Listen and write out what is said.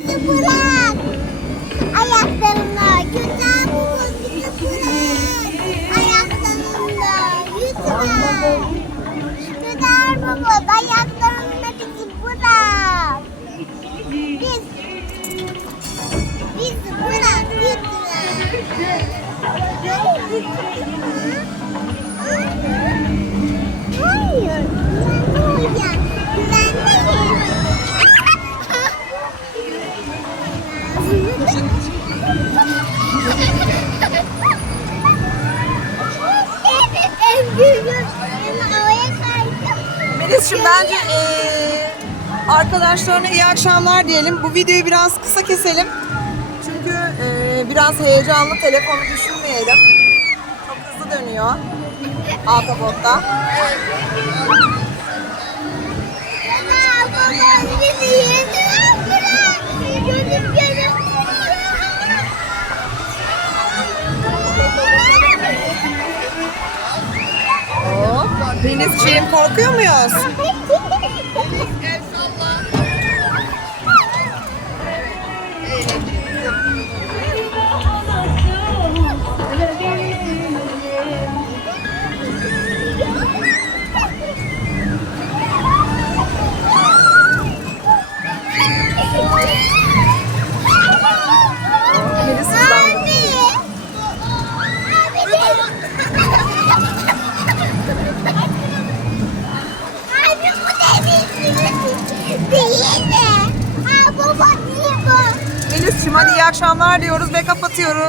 Bizi bırak. Ayaklarına güzel bu bizi bırak. Ayaklarına lütfen. Güzel baba ayaklarına bizi bırak. Biz bizi bırak lütfen. En büyük. Melis'ciğim bence eee, arkadaşlarına iyi akşamlar diyelim. Bu videoyu biraz kısa keselim. Çünkü eee, biraz heyecanlı telefonu düşürmeyelim. Çok hızlı dönüyor. Autobot'ta. Aa, Oo. Melis'ciğim korkuyor muyuz? Hadi iyi akşamlar diyoruz ve kapatıyoruz.